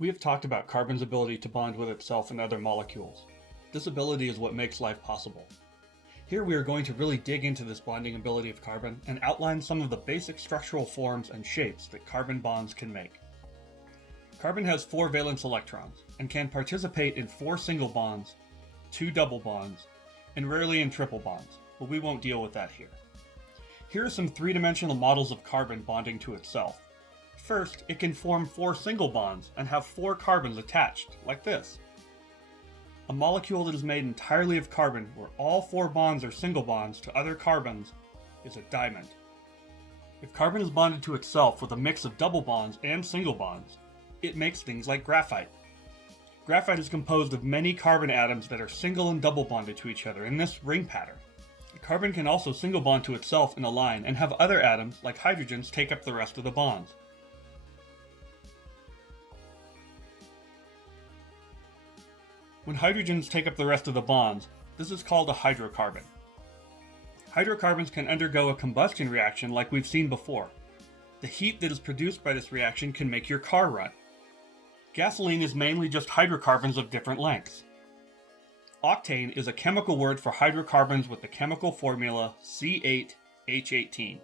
We have talked about carbon's ability to bond with itself and other molecules. This ability is what makes life possible. Here we are going to really dig into this bonding ability of carbon and outline some of the basic structural forms and shapes that carbon bonds can make. Carbon has 4 valence electrons and can participate in 4 single bonds, 2 double bonds, and rarely in triple bonds, but we won't deal with that here. Here are some 3-dimensional models of carbon bonding to itself. First, it can form 4 single bonds and have 4 carbons attached, like this. A molecule that is made entirely of carbon, where all 4 bonds are single bonds to other carbons, is a diamond. If carbon is bonded to itself with a mix of double bonds and single bonds, it makes things like graphite. Graphite is composed of many carbon atoms that are single and double bonded to each other in this ring pattern. Carbon can also single bond to itself in a line and have other atoms, like hydrogens, take up the rest of the bonds. When hydrogens take up the rest of the bonds, this is called a hydrocarbon. Hydrocarbons can undergo a combustion reaction like we've seen before. The heat that is produced by this reaction can make your car run. Gasoline is mainly just hydrocarbons of different lengths. Octane is a chemical word for hydrocarbons with the chemical formula C8H18.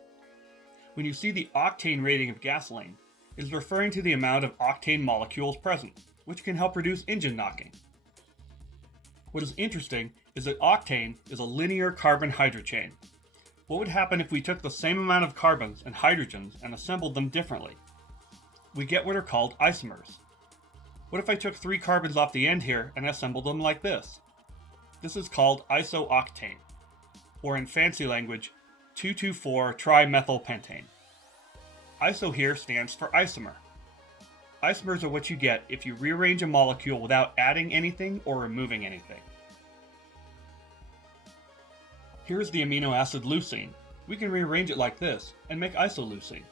When you see the octane rating of gasoline, it is referring to the amount of octane molecules present, which can help reduce engine knocking. What is interesting is that octane is a linear carbon hydrochain. What would happen if we took the same amount of carbons and hydrogens and assembled them differently? We get what are called isomers. What if I took 3 carbons off the end here and assembled them like this? This is called isooctane, or in fancy language, 2,2,4-trimethylpentane. Iso here stands for isomer. Isomers are what you get if you rearrange a molecule without adding anything or removing anything. Here's the amino acid leucine. We can rearrange it like this and make isoleucine.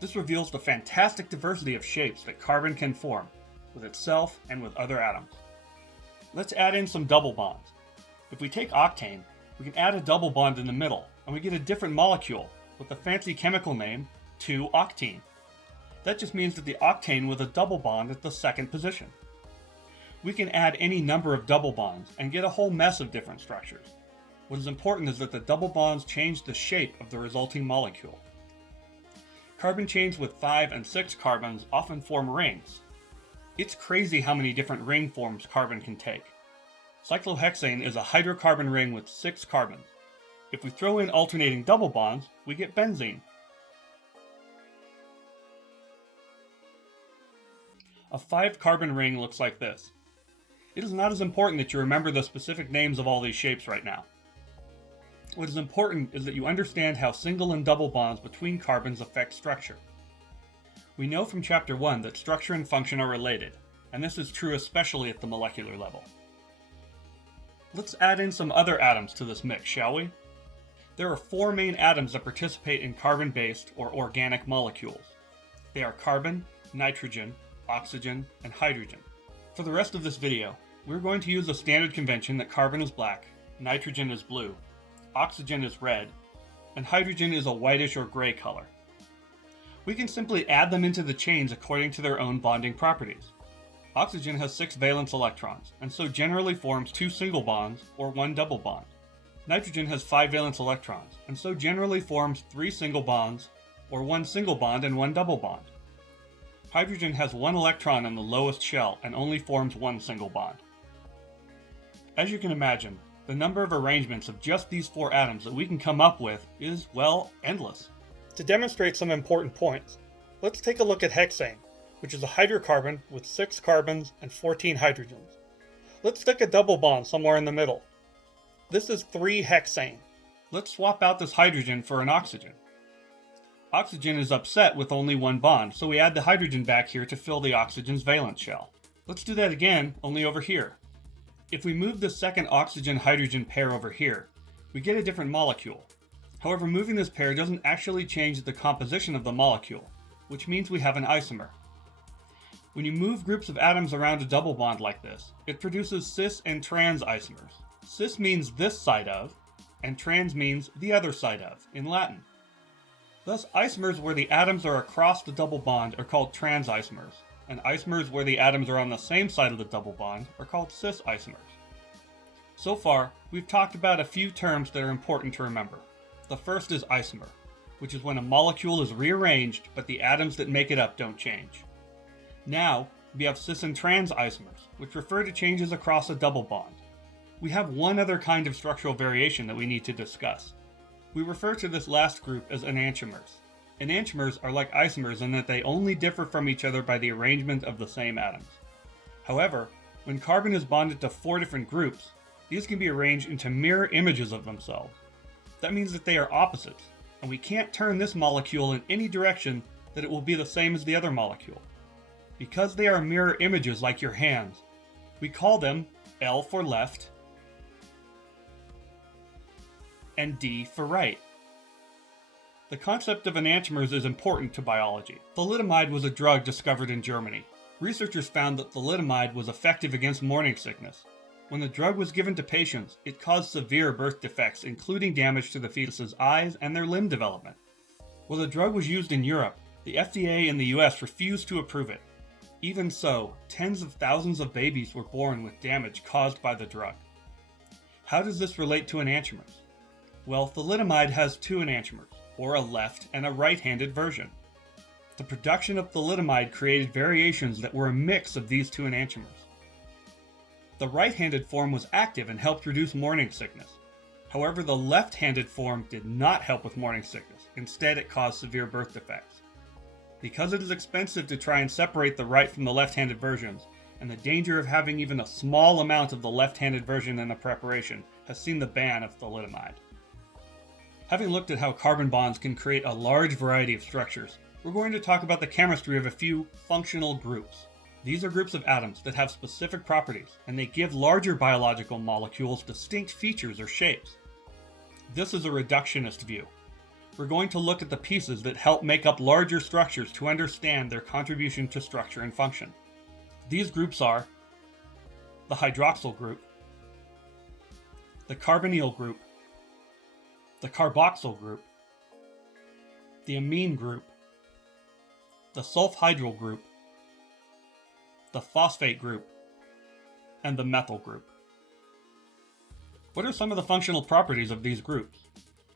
This reveals the fantastic diversity of shapes that carbon can form, with itself and with other atoms. Let's add in some double bonds. If we take octane, we can add a double bond in the middle, and we get a different molecule with the fancy chemical name 2-octene. That just means that the octane with a double bond at the second position. We can add any number of double bonds and get a whole mess of different structures. What is important is that the double bonds change the shape of the resulting molecule. Carbon chains with 5 and 6 carbons often form rings. It's crazy how many different ring forms carbon can take. Cyclohexane is a hydrocarbon ring with 6 carbons. If we throw in alternating double bonds, we get benzene. A 5-carbon ring looks like this. It is not as important that you remember the specific names of all these shapes right now. What is important is that you understand how single and double bonds between carbons affect structure. We know from Chapter 1 that structure and function are related, and this is true especially at the molecular level. Let's add in some other atoms to this mix, shall we? There are 4 main atoms that participate in carbon-based or organic molecules. They are carbon, nitrogen, oxygen, and hydrogen. For the rest of this video, we're going to use a standard convention that carbon is black, nitrogen is blue, oxygen is red, and hydrogen is a whitish or gray color. We can simply add them into the chains according to their own bonding properties. Oxygen has 6 valence electrons, and so generally forms 2 single bonds or 1 double bond. Nitrogen has 5 valence electrons, and so generally forms 3 single bonds or 1 single bond and 1 double bond. Hydrogen has 1 electron in the lowest shell and only forms 1 single bond. As you can imagine, the number of arrangements of just these 4 atoms that we can come up with is, well, endless. To demonstrate some important points, let's take a look at hexane, which is a hydrocarbon with 6 carbons and 14 hydrogens. Let's stick a double bond somewhere in the middle. This is 3-hexane. Let's swap out this hydrogen for an oxygen. Oxygen is upset with only 1 bond, so we add the hydrogen back here to fill the oxygen's valence shell. Let's do that again, only over here. If we move the second oxygen-hydrogen pair over here, we get a different molecule. However, moving this pair doesn't actually change the composition of the molecule, which means we have an isomer. When you move groups of atoms around a double bond like this, it produces cis and trans isomers. Cis means this side of, and trans means the other side of in Latin. Thus, isomers where the atoms are across the double bond are called trans isomers, and isomers where the atoms are on the same side of the double bond are called cis isomers. So far, we've talked about a few terms that are important to remember. The first is isomer, which is when a molecule is rearranged but the atoms that make it up don't change. Now, we have cis and trans isomers, which refer to changes across a double bond. We have one other kind of structural variation that we need to discuss. We refer to this last group as enantiomers. Enantiomers are like isomers in that they only differ from each other by the arrangement of the same atoms. However, when carbon is bonded to 4 different groups, these can be arranged into mirror images of themselves. That means that they are opposites, and we can't turn this molecule in any direction that it will be the same as the other molecule. Because they are mirror images like your hands, we call them L for left and D for right. The concept of enantiomers is important to biology. Thalidomide was a drug discovered in Germany. Researchers found that thalidomide was effective against morning sickness. When the drug was given to patients, it caused severe birth defects, including damage to the fetus's eyes and their limb development. While the drug was used in Europe, the FDA in the US refused to approve it. Even so, tens of thousands of babies were born with damage caused by the drug. How does this relate to enantiomers? Well, thalidomide has 2 enantiomers, or a left and a right-handed version. The production of thalidomide created variations that were a mix of these 2 enantiomers. The right-handed form was active and helped reduce morning sickness. However, the left-handed form did not help with morning sickness. Instead, it caused severe birth defects. Because it is expensive to try and separate the right from the left-handed versions, and the danger of having even a small amount of the left-handed version in the preparation has seen the ban of thalidomide. Having looked at how carbon bonds can create a large variety of structures, we're going to talk about the chemistry of a few functional groups. These are groups of atoms that have specific properties, and they give larger biological molecules distinct features or shapes. This is a reductionist view. We're going to look at the pieces that help make up larger structures to understand their contribution to structure and function. These groups are the hydroxyl group, the carbonyl group, the carboxyl group, the amine group, the sulfhydryl group, the phosphate group, and the methyl group. What are some of the functional properties of these groups?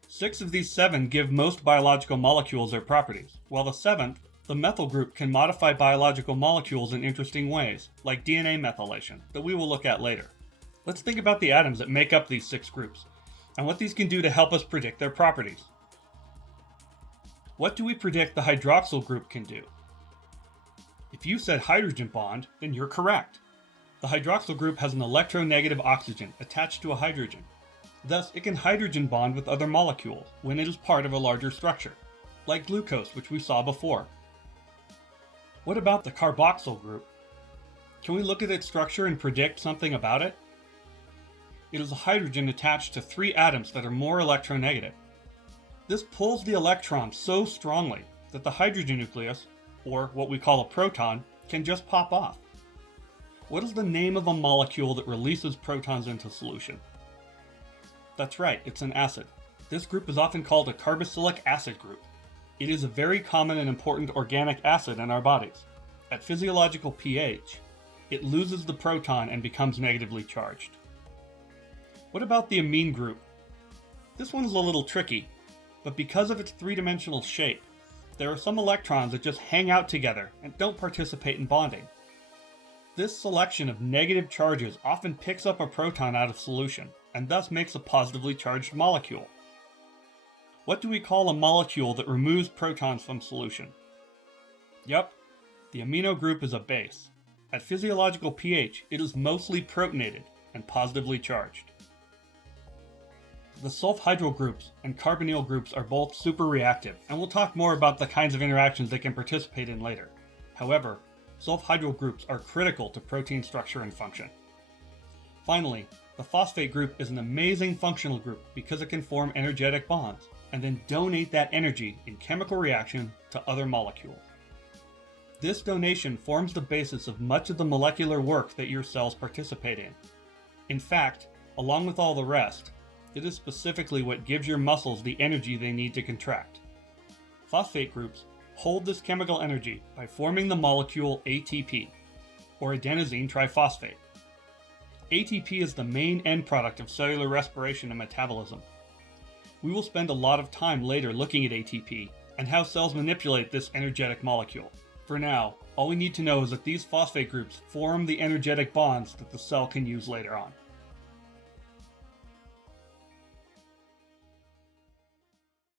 6 of these 7 give most biological molecules their properties, while the 7th, the methyl group, can modify biological molecules in interesting ways, like DNA methylation, that we will look at later. Let's think about the atoms that make up these 6 groups, and what these can do to help us predict their properties. What do we predict the hydroxyl group can do? If you said hydrogen bond, then you're correct. The hydroxyl group has an electronegative oxygen attached to a hydrogen. Thus, it can hydrogen bond with other molecules when it is part of a larger structure, like glucose, which we saw before. What about the carboxyl group? Can we look at its structure and predict something about it? It is a hydrogen attached to 3 atoms that are more electronegative. This pulls the electron so strongly that the hydrogen nucleus, or what we call a proton, can just pop off. What is the name of a molecule that releases protons into solution? That's right, it's an acid. This group is often called a carboxylic acid group. It is a very common and important organic acid in our bodies. At physiological pH, it loses the proton and becomes negatively charged. What about the amine group? This one's a little tricky, but because of its 3-dimensional shape, there are some electrons that just hang out together and don't participate in bonding. This selection of negative charges often picks up a proton out of solution, and thus makes a positively charged molecule. What do we call a molecule that removes protons from solution? Yep, the amino group is a base. At physiological pH, it is mostly protonated and positively charged. The sulfhydryl groups and carbonyl groups are both superreactive, and we'll talk more about the kinds of interactions they can participate in later. However, sulfhydryl groups are critical to protein structure and function. Finally, the phosphate group is an amazing functional group because it can form energetic bonds and then donate that energy in chemical reaction to other molecules. This donation forms the basis of much of the molecular work that your cells participate in. In fact, along with all the rest, It is specifically what gives your muscles the energy they need to contract. Phosphate groups hold this chemical energy by forming the molecule ATP, or adenosine triphosphate. ATP is the main end product of cellular respiration and metabolism. We will spend a lot of time later looking at ATP and how cells manipulate this energetic molecule. For now, all we need to know is that these phosphate groups form the energetic bonds that the cell can use later on.